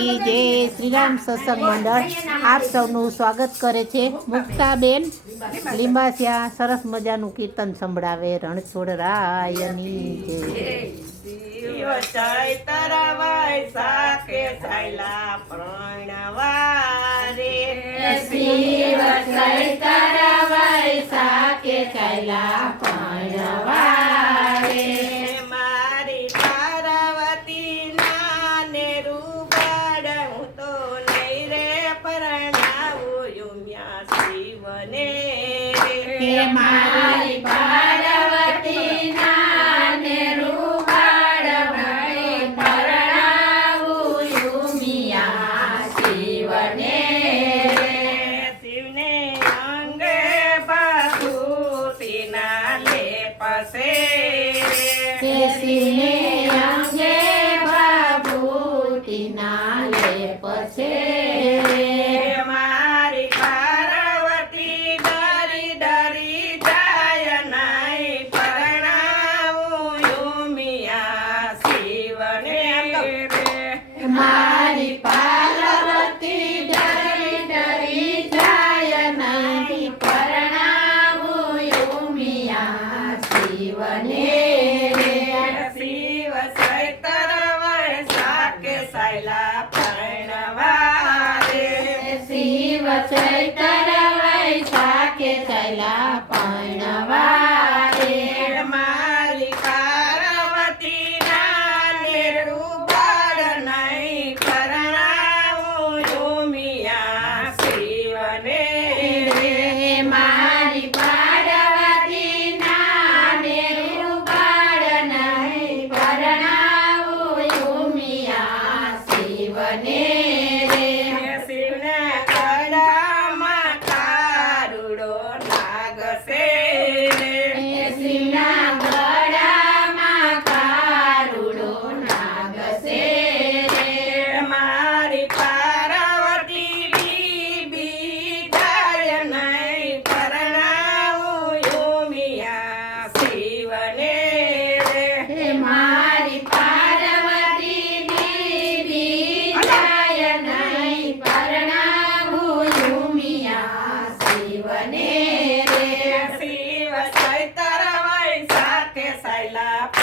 જે શ્રીરામ સત્સંગ મંડળ. આપ સૌનું સ્વાગત કરે છે મુક્તાબેન. લીંબાસિયા સરસ મજાનું કીર્તન સંભળાવે રણછોડરાયની જય. શિવ તરવાય સાકે Maripa.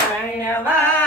પરણવા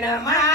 Dynamite.